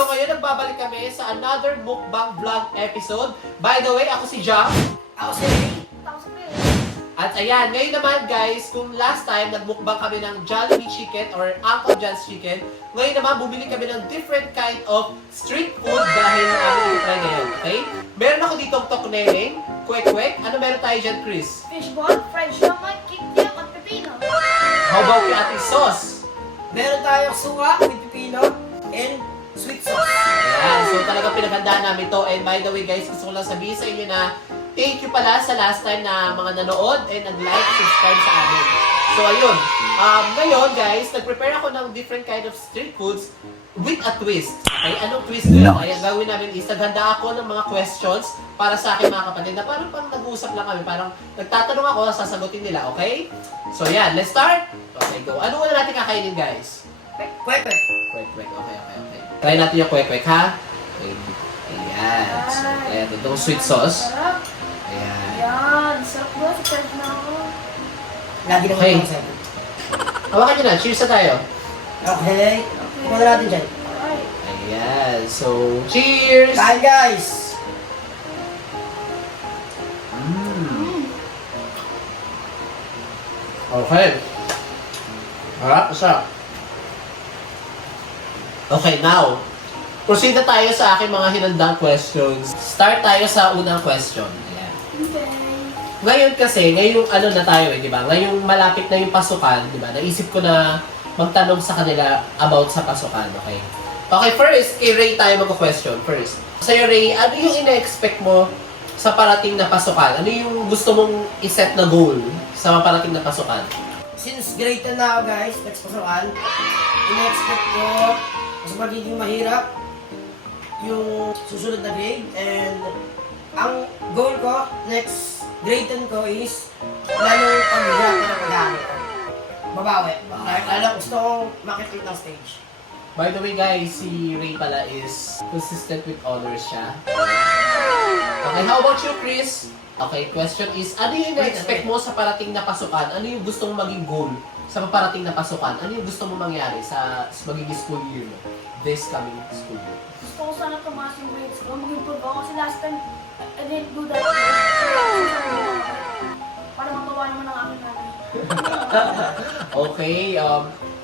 So ngayon nagbabalik kami sa another mukbang vlog episode. By the way, ako si Jam. Ako si Ray. At ayan, ngayon naman guys, kung last time nagmukbang kami ng Jollibee Chicken or Uncle John's Chicken, ngayon naman bumili kami ng different kind of street food dahil amin i-try ngayon, okay? Meron ako ditong tokneneng, kwek-kwek. Ano meron tayo dyan, Chris? Fishball, French naman, kikiam at pepino. How about yung ating sauce? Meron tayong suka with pipino and sweet sauce. Ayan, so talagang pinaghandaan namin to. And by the way guys, gusto ko lang sabihin sa inyo na thank you pala sa last time na mga nanood and nag-like, subscribe sa amin. So ayun, ngayon guys, nag-prepare ako ng different kind of street foods with a twist. Okay, anong twist yun? Ay, ang gawin namin is, naghanda ako ng mga questions para sa aking mga kapatid na parang nag-uusap lang kami. Parang nagtatanong ako, sasagutin nila, okay? So yan, let's start. Okay, go. Ano muna natin kakainin guys? Kwek-kwek. Kwek-kwek, okay. Try natin yung kwek-kwek ha. Okay. Ayan. So, try natin itong sweet sauce. Sarap. Ayan. Yan, sarap ba? Sarap na ako. Lagi naman Okay. ako sabi. Hawakan nyo na. Cheers na tayo. Okay. Kumala natin dyan. Alright. Ayan. So, cheers! Kain guys! Okay. Harap, isa. Okay, now, proceed na tayo sa aking mga hinandang questions. Start tayo sa unang question. Ayan. Okay. Ngayon kasi, ngayong ano na tayo di ba? Ngayong malapit na yung pasukan, di ba? Naisip ko na magtanong sa kanila about sa pasukan, okay? Okay, first, kay Ray tayo mag-question first. Sa'yo, Ray, ano yung ina-expect mo sa parating na pasukan? Ano yung gusto mong iset na goal sa parating na pasukan? Since grade 10 na ako guys, next pasukan, ina-expect ko mas magiging mahirap yung susunod na grade and ang goal ko next grade 10 ko is lalong pag-hirap na pag-aaral ko. Babawi. Lalo gusto kong makikita ng stage. By the way, guys, si Ray pala is consistent with honors siya. Okay, how about you, Chris? Okay, question is, ano yung na-expect mo sa parating na pasukan? Ano yung gusto mong maging goal sa parating na pasukan? Ano yung gusto mong mangyari sa magiging school year mo? This coming school year. Gusto ko sana tumaas yung grades ko. Mag-improve ako kasi last time, I didn't do that. Para matawa naman ang aking nanay. Okay,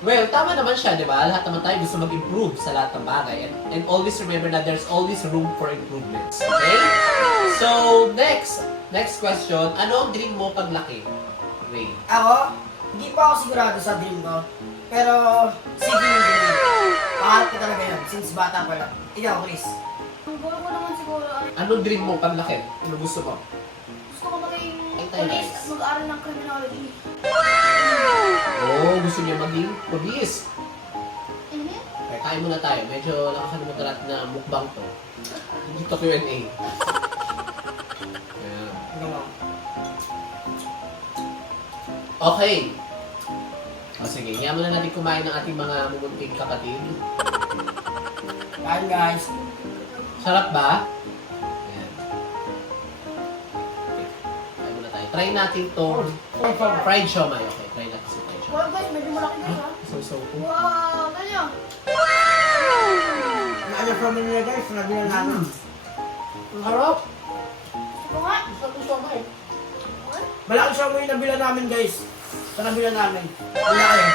well, tama naman siya, di ba? Lahat naman tayo gusto mag-improve sa lahat ng bagay. And always remember that there's always room for improvements. Okay? So, next question. Ano ang dream mo paglaki? Ray. Ako, hindi pa ako sigurado sa dream ko. Pero, sige yung dream. Pangarap ko talaga yun, since bata pa lang. Ikaw, Chris. Ang goal ko naman siguro ay Anong dream mo paglaki? Ano gusto mo? gusto ko maging Tayo, police guys. at mag-aaral ng criminology. Oh, gusto niya maging police. Mhm. Okay, kain muna tayo. Medyo nakakalimutan natin na mukbang to. Hindi to Q&A. Ayan. Ikaw. Okay. O sige, hiya muna natin kumain ng ating mga mumunting kapatid. Kain guys. Sarap ba? Ayan. Okay. Kain muna tayo. Try natin tong fried siomay. Okay, try natin si fried siomay. Wow guys, medyo malaki guys ha. So ko. Wow, ganyan. Ano from nila guys, sabi na namin. Ang harap. Gusto ko nga. Sarap ng siomay. Okay. Malaki siya mo yung nabila namin guys. Sa nabila namin. Wala kayo.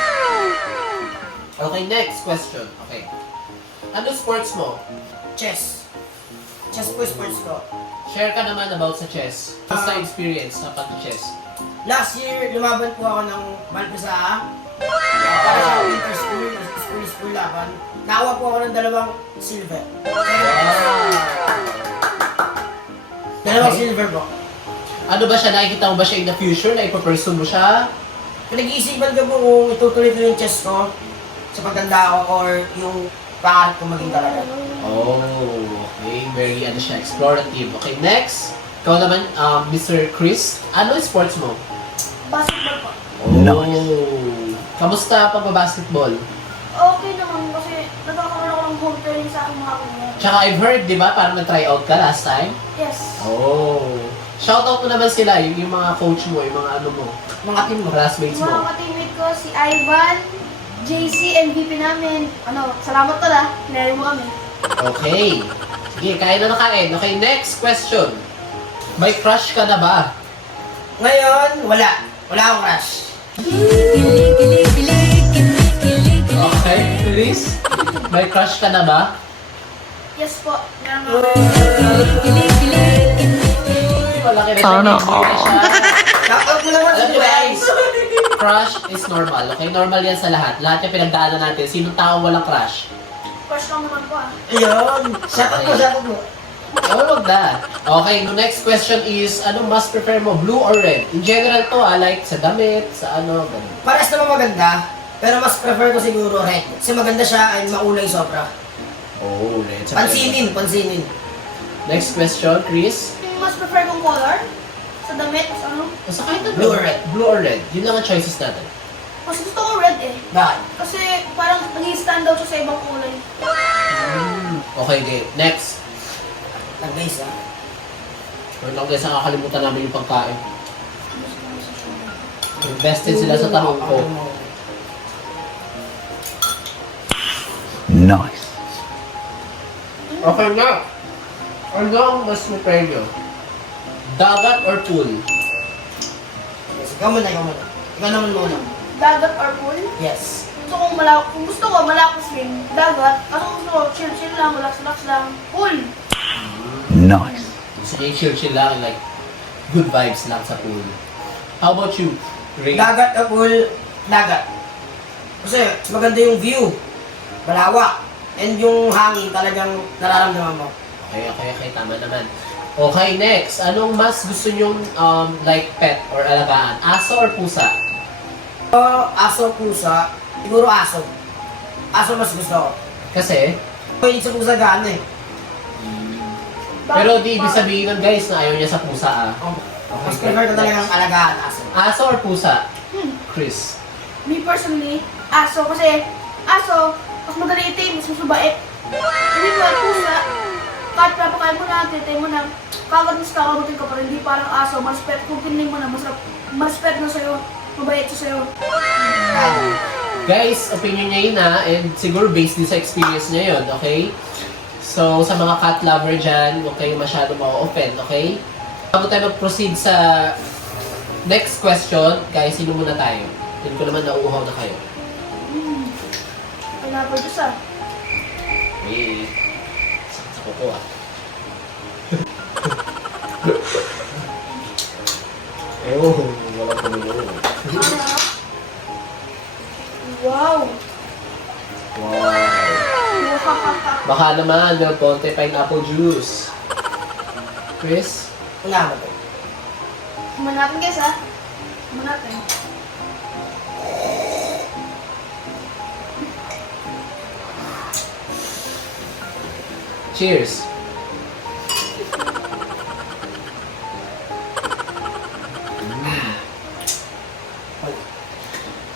Okay, next question. Okay. Ano sports mo? Chess. Chess po yung sports ko. Share ka naman about sa chess. Basta experience na pag-chess. Last year, lumaban po ako ng Malpisa. Para sa winter school laban. Nakawa po ako ng 2 silver. Dalawang Okay. silver po. Ano ba siya? Nakikita mo ba siya in the future? Na ipapursue mo siya? Pinag-iisipan ko po kung itutuloy ko yung chess ko sa pagtanda ko or yung pangarap ko maging talaga. Oh, okay. Very, siya, explorative. Okay, next. Ikaw naman, Mr. Chris. Ano yung sports mo? Basketball po. Oh. Kamusta pagbabasketball? Okay naman kasi nagkakaroon ako ng home training sa aking mga kuya. Tsaka I've heard, di ba, parang nag-try out ka last time? Yes. Oh. Shoutout mo naman sila, yung mga coach mo, yung mga ano mo, Mga team mo. classmates Yung mga mo. ka-teammate ko, si Ivan, JC, MVP namin. Ano, salamat pala. Pinari mo kami. Okay. Sige, kain na kain. Okay, next question. May crush ka na ba? Ngayon, wala. Wala akong crush. Okay, Chris? May crush ka na ba? Yes po. Meron ako. Malaki na siya. Enjoy na siya. Shoutout mo naman sa Alam niyo guys, guys. crush is normal. Okay, normal yan sa lahat. Lahat yung pinagdaanan natin. Sinong tao walang crush? Crush lang naman po ah. Ayun. Shoutout mo. Oh, wag na. Okay, the next question is, anong mas prefer mo, blue or red? In general to like sa damit, sa ano, ganun. Pares naman maganda, pero mas prefer ko siguro red. Kasi maganda siya ay maulay sobra. Oh, red. sa Pansinin. Next question, Chris? Yung mas prefer kong color sa damit, sa ano? Basta kahit ano. Blue or red? Blue or red. Yun lang ang choices natin. Mas gusto ko red eh. Bakit? Kasi parang nag-stand out siya sa ibang kulay. Okay, okay. Next. Lang guys ha. Wait lang guys, nakakalimutan namin yung pagkain. Invested sila sa tanong ko. Nice. Okay na. Ano ang mas prefer nyo? Dagat or pool? Yes, ikaw muna. Ikaw naman muna. Dagat or pool? Yes. Kung gusto ko malaki swim, dagat. Kasi kung gusto ko chill lang, relax lang, pool. Nice. Gusto ko yung chill lang, like, good vibes lang sa pool. How about you, Ray? Dagat o pool, dagat. Kasi mas maganda yung view. Malawak. And yung hangin talagang nararamdaman mo. Okay, tama naman. Okay, next. Anong mas gusto nyong, like, pet or alagaan? Aso or pusa? Aso, pusa. Siguro aso. Aso mas gusto ko. Kasi, Pwede sa pusa gaano eh. pero di ibig sabihin nun guys na ayaw niya sa pusa ah. Mas prefer ko talagang alagaan aso. Aso or pusa? Chris? Me personally, aso. Kasi aso, mas madalitin, mas masubait. Hindi ko pusa. Kahit papakain mo na, titay mo na, kagad mas kakabutin ka pa rin. Hindi parang aso, mas-pet. Kung pinili mo na, mas-pet na sa'yo. Mabait siya sa'yo. Guys, opinion niya yun ah, and siguro based din sa experience niya yun, okay? So, sa mga cat lover dyan, huwag kayo masyado ma-offend, okay? Bago tayo mag-proceed sa next question, guys, sino muna tayo? Hindi ko naman nauuhaw na kayo. Pineapple juice ah. Wait. Sa kuko ah. Oh, wala ko nyo. Wow! Wow. Baka naman, meron konti pineapple juice. Chris? Wala mo to. Kumain natin guys ah. Kumain natin. Cheers!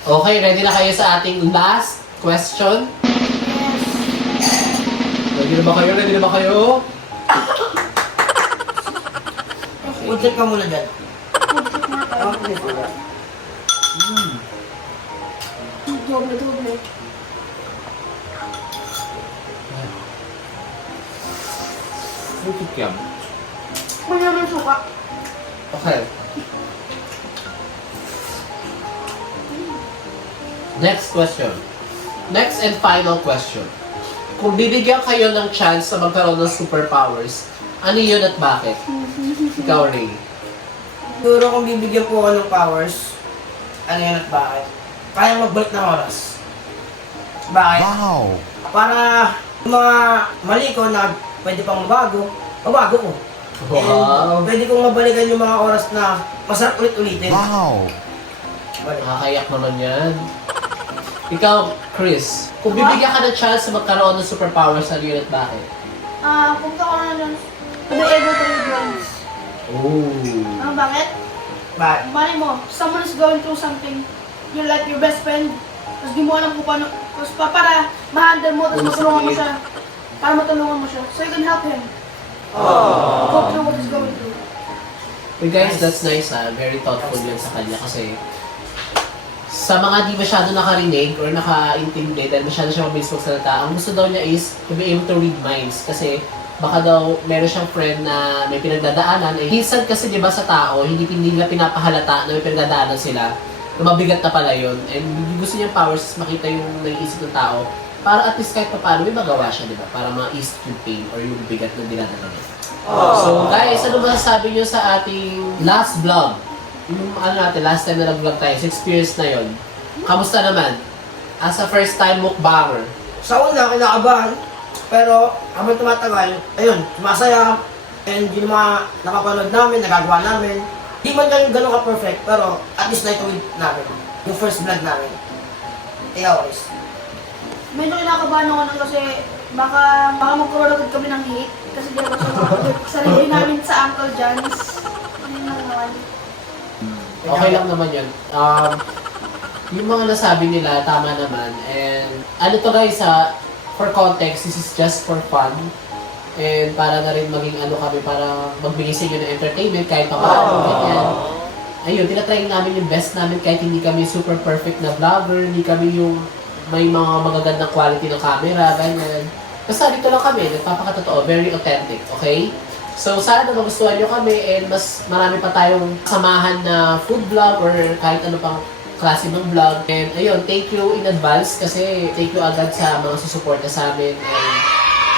Okay, ready na kayo sa ating last question? Ready na ba kayo? Ready na ba kayo? Food trip ka muna dyan. Doble. Fruit yum. May naman suka. Okay. Next question. Next and final question. Kung bibigyan kayo ng chance na magkaroon ng superpowers, ano yun at bakit? Ikaw, Ray. Siguro kung bibigyan po ako ng powers, ano yan at bakit? Kaya magbalik ng oras. Bakit? Wow. Para yung mga mali ko na pwede pang mabago ko. Wow. And pwede kong mabalikan yung mga oras na masarap ulit-ulitin. Wow. Balik. Nakakayak naman yan. Ikaw, Chris, kung bibigyan ka ng chance na magkaroon ng superpowers, ano yun at bakit? Pumunta ko na dyan. To be able to read minds. Oh. Ano bakit? Bakit? Mali mo, someone is going through something. You're like your best friend. Tapos di mo alam kung paano. Tapos para ma-handle mo, tapos matulungan mo siya. Para matulungan mo siya. So you can help him. Go through what he's going through. Hey guys, that's nice ha. Very thoughtful yan sa kanya kasi sa mga di masyado nakarinig or naka-intindi dahil masyado siya mabilis magsalita, ang gusto daw niya is to be able to read minds. Kasi baka daw meron siyang friend na may pinagdadaanan. Eh, minsan kasi di ba sa tao, hindi nila pinapahalata na may pinagdadaanan sila. Na mabigat na pala yun. And gusto niyang powers is makita yung naiisip ng tao para at least kahit pa paano may magawa siya, di ba? Para ma-ease yung pain or yung bigat na dinadala niya. So guys, ano masasabi niyo sa ating last vlog? Yung ano natin, last time na nag-vlog tayo, 6 experience na yon. Kamusta naman? As a first time mukbanger. Sa una, kinakabahan. Pero habang tumatagal, ayun, sumasaya. And yung mga nakapanood namin, nagagawa namin. Di man ganun ka-perfect, pero at least naituwid namin. Yung first vlog namin. Ikaw, guys. Medyo kinakabahan ako nun kasi baka magkaroon agad kami ng hate. Kasi di ako sarili namin sa Uncle John's. Ano yun lang naman. Okay lang naman yun. Yung mga nasabi nila, tama naman. And ano to guys for context, this is just for fun. And para na rin maging ano kami, para magbigay sa inyo ng entertainment kahit pa paano, ganyan. Ayun, tinatry namin yung best namin kahit hindi kami super perfect na vlogger, hindi kami yung may mga magagandang quality ng camera, ganyan. Basta dito lang kami, nagpapakatotoo, very authentic, okay? So, sana na magustuhan nyo kami and mas marami pa tayong samahan na food vlog or kahit ano pang klase ng vlog. And ayun, thank you in advance kasi thank you agad sa mga susuporta sa amin and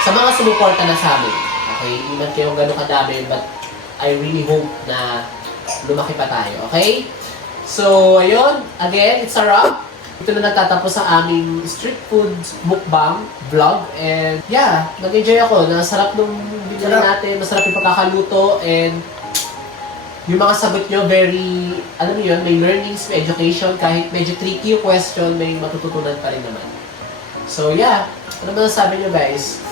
sa mga sumuporta na sa amin. Okay? Hindi man kayo gano'ng kadami but I really hope na lumaki pa tayo. Okay? So, ayun. Again, it's a wrap. Ito na nagtatapos ang aming street food mukbang vlog. And yeah, nag-enjoy ako. Nasarap nung video natin. Masarap yung pagkakaluto. And yung mga sagot nyo, very, alam niyo yun, may learnings, may education. Kahit medyo tricky yung question, may matututunan pa rin naman. So yeah, ano ba nasabi nyo guys?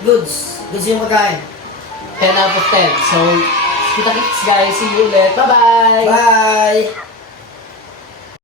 Goods. Goods yung pagkain. 10 out of 10. So, kita-kits guys. See you ulit. Bye-bye! Bye!